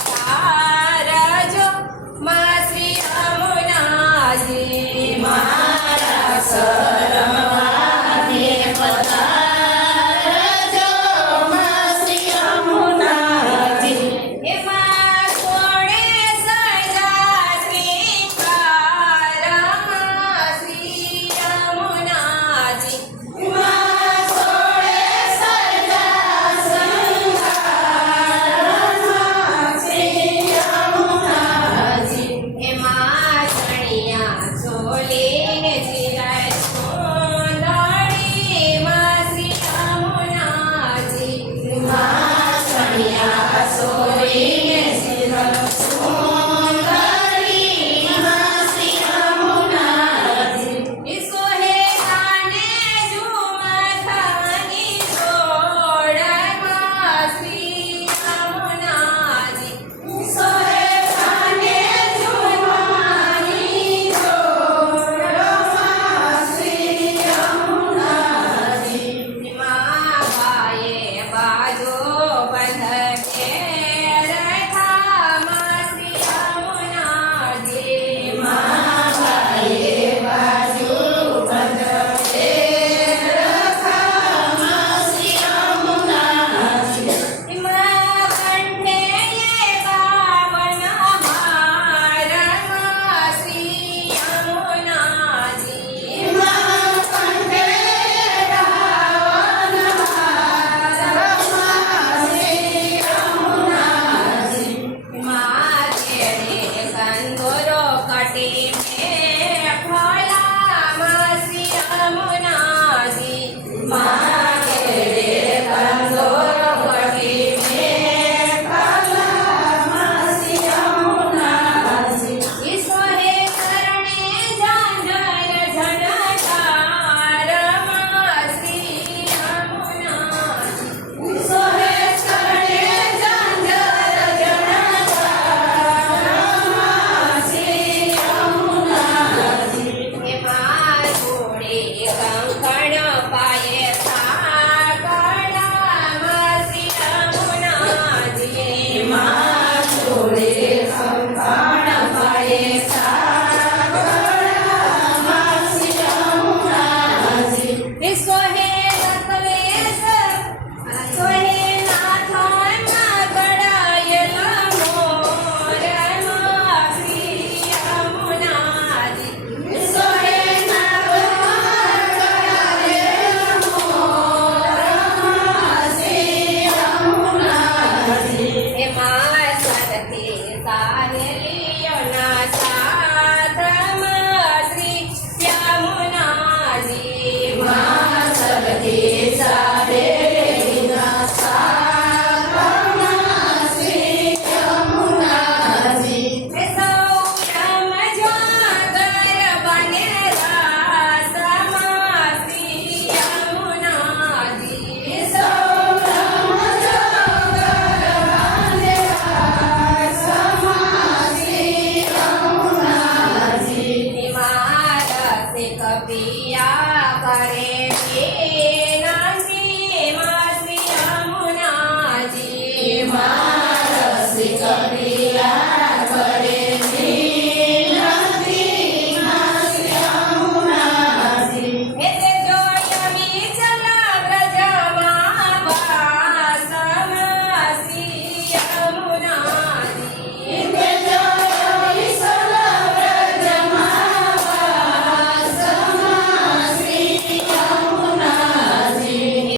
તારા જો. માં શ્રી અમુનાજી